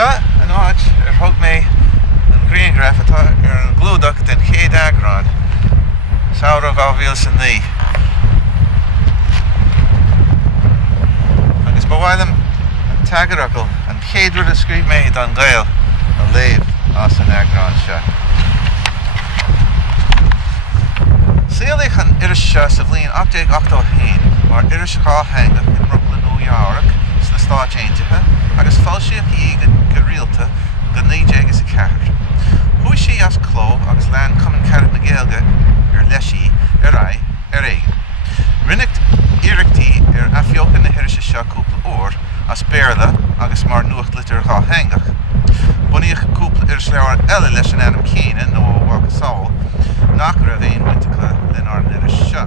Sa an áit thug mé an Grianghraif atá an glúdach den chéad Eagrán Shamhradh 2009. Agus ba bhhailm an tagarachal an chéad a scríb méid An Gael an léamh as an Eagrán se. Saoilíodh an iris se sa bhliain 1881 mar iris hangach in Montauk Nua-Eabhrac sna Stáit Aontaithe agus fáilsíodh iad go rialta go 1994. Thuaidh sí as cló agus lean cumann cead na Gaeilge leisí éigean. Rinnecht iireachtaí athbheocha na hirise seo cúpla uair as béarla agus mar nuacht litir hangach. Bunaíodh cúpla Irisleabhar eile leis an ainm céine nó bhhacha sáil nach raibh éon muinteacha lenar na iris seo.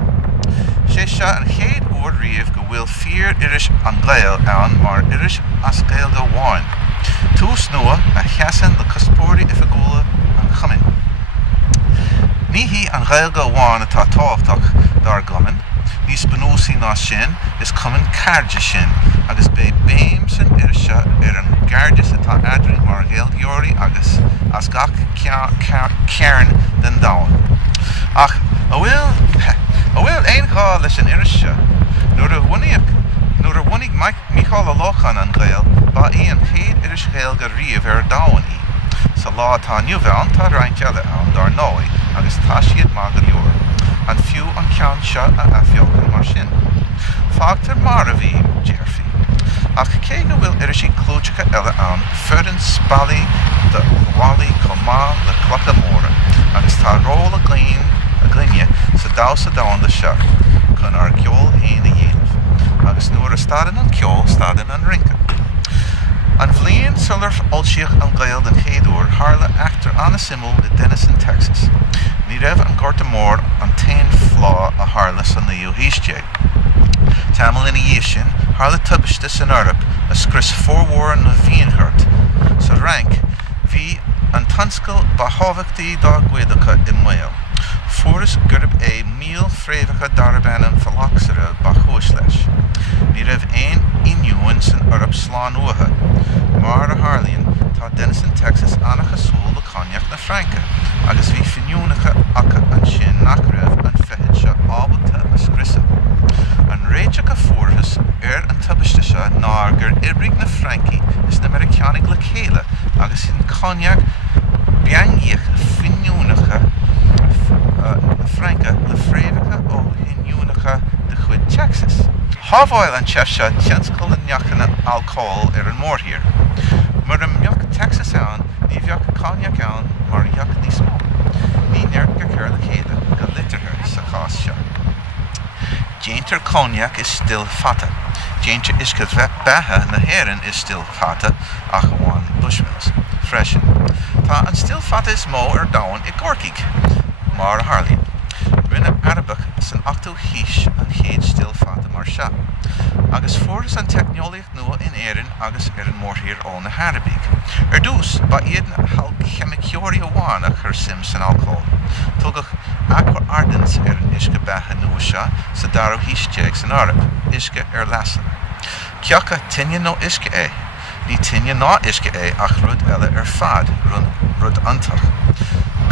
Sé seo an chéad uair riamh go bhfuil fíor iris An Gael ann mar iris as Gaeilge amháin. Tús nua a cheasan le cuspóirí ifigúla an chumann. Ní hí an Gaeilge amháin atá tábhachtach dar gomann, níos bunúsaí ná sin is cumann cairde sin agus bé béim san iris seo an gairdeas atá aidirí mar Gaeilgeoirí agus as gach cearn den domhan. Ach a bhfuil aon gá leis an iris seo, nuair a bhunaigh Michael a lochan An Gael ba í an chéad iris Gaeilge riamh ar domhan í. Sa lá atá nniubheann tá roinnt eile ann dar nói agus tá siad mág go leor. An fiú an ceann seo a athbheochan mar sin. Fágtar mar a bhí dearfaí. Ach cé go bhfuil irisí clúteacha eile ann fearann spalaí de bhálaí comá le clocha móra agus tá ról a glíne sa domhan le seo chun ar ceol haon a dhéanamh agus nuair a stadan an ceol stadan an rinca. An bhliain sular olsíoch An Gael den chéad uair tharla achtar anasimú i Denison, Texas. Ní raibh an gorta mór an tain flá a tharla san naoú hísteag. Tamil ina dhíobh sin tharla tubaiste san Eorp a scris fórmhór na bhíonchart. Sa rank bhí an tanscail ba thábhachtaí dá gcuideacha i mbaol. Furas gurb é míl fréamhacha darban an phylloxera ba chúis leis. Ní raibh aon inniúin san Eorp slán uatha. Mar a Harlíonn tá Denison, Texas annach a súil le cognac na Franca agus bhí finiúnacha acha an sin nach raibh an feithid seo ábalta a scrisa. An réiteach a fuarthas an tubaiste seo ná gur ibrigh na Franci is na Americanig le chéile agus in cognac beangaíoch finiúnacha na Franca le fréamhacha ó hiniúnacha de chuid Texas. Thábháil an teas seo tionscail na neachana alcóil ar an mórthír. Mar an mbeoch Texas ann, ní bheoch cognac ann mar bheoch níos mó. Ní neart go cur le chéile go litirthe sa chás seo. Déantar cognac is still fata. Déantar isce bethe na hÉireann is still fata ach amháin Bushmills, freisin. Tá an still fata is mó ar domhan I Gorcaigh, mar a Harlíonn. Rinne Arabach san 8ú híis an chéad still fata mar seo. Agus furas an teicneolaíocht nua in Éireann agus ar an mórthír ó na Harabíg. Ar dús ba iad na chemiciúirí amháin a chur sim san alcóil. Tugach aqua ardens ar an isce bethe nua seo sa darú híisteag san Eorp, isce ar leasan. Ceacha tinne nó isce é. Ní tinne ná isce é ach rud eile ar fad rud antach.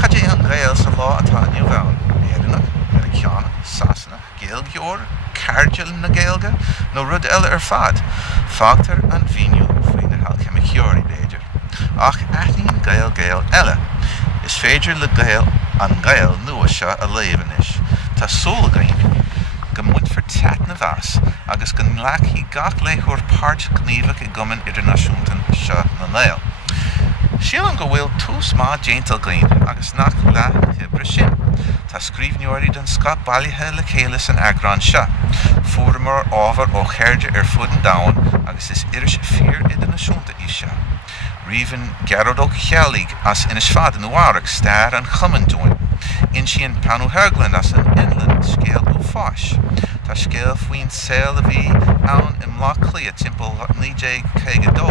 Cad é An Gael sa lá atá nniubheann, Éireannach, Americanach, Sasanach, Gaeilgeoir, cairdeal na Gaeilge, nó rud eile ar fad. Fágtar an bhíniú faoi na chemiciúirí béidir. Ach aithníonn Gael eile. Is féidir le An Gael nua seo a léamh is. Tá súlagainn go muinfar teat na bheas agus go nglacthaí gach léithúir páirt gníomhach I gcuimhniú idirnáisiúnta seo na Gael. Sílan go bhfuil tús má déantal gainn agus nach le hibre sin. Tá scríbhneoirí den scap bailithe le chéile san Eagrán seo. Fuair mar ábhar ó chéirde ar fud an domhan agus is iris fíor idirnáisiúnta í seo. Riomhann gearadóg chealaigh as inis fad an Nua-Eabhrac stair an chumann dúin. In sin Panú Heaglann as an inland scéal ó fáis. Tá scéal faoin saoil a bhí ann I mlá clia timpeall 1952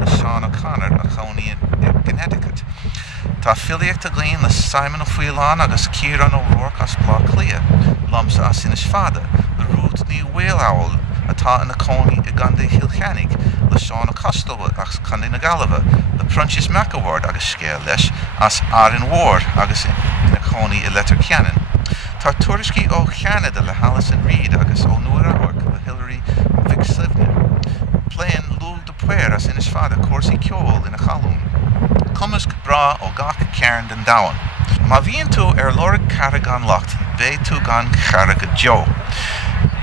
le Seán O'Connor a chonaí in Connecticut. Tá filiacht a glíonn le Simon Ó Fialáin agus Ciarán O'Rourke as blá clia, lomsa as inis fada, le rút ní bhfuil atá ina cónaí I gContae Hilcheannig le Seán Costello agus Contae na Gailge, le Prunchis MacAward agus scéal leis as Aaron Ward agus ina cónaí I Letter Ceanan. Tá tuairiscí ó Cheanada le Alison Reid agus ó nua-aimseartha le Hilary Vic-Slivne. Pléan Lúl de Puir as inis fada cuasaí ceol ina chalún. Cumas bra ó gach cearn den dahan. Má bhíonn tú lorg cara gan locht, bé tú gan cara go Joe.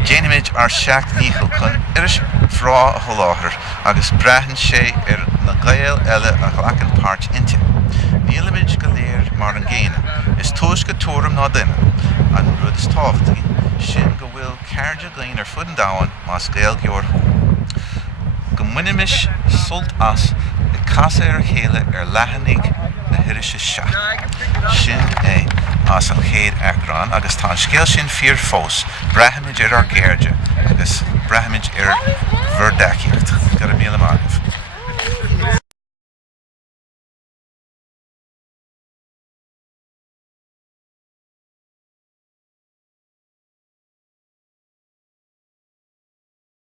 Déanaimiid ar seacht níchil chun iris frá a choláthar agus breathann sé na Gael eile a ghlachan páirt inte. Nílamid go léir mar an ggéine. Is túis go túram ná duine, an rud is tábhachtaí, sin go bhfuil cairde gaon ar fud an dahan más Gaeilge orthú. Go muinimis sult as I casa ar chéile ar leathannig na hirise seach. Sin as an chéad Eagrán agus tá scéal sin fíor fós, breathaimid ar Gaeilge agus breathaimid ar bhordaiciacht. Go raibh míle mágah.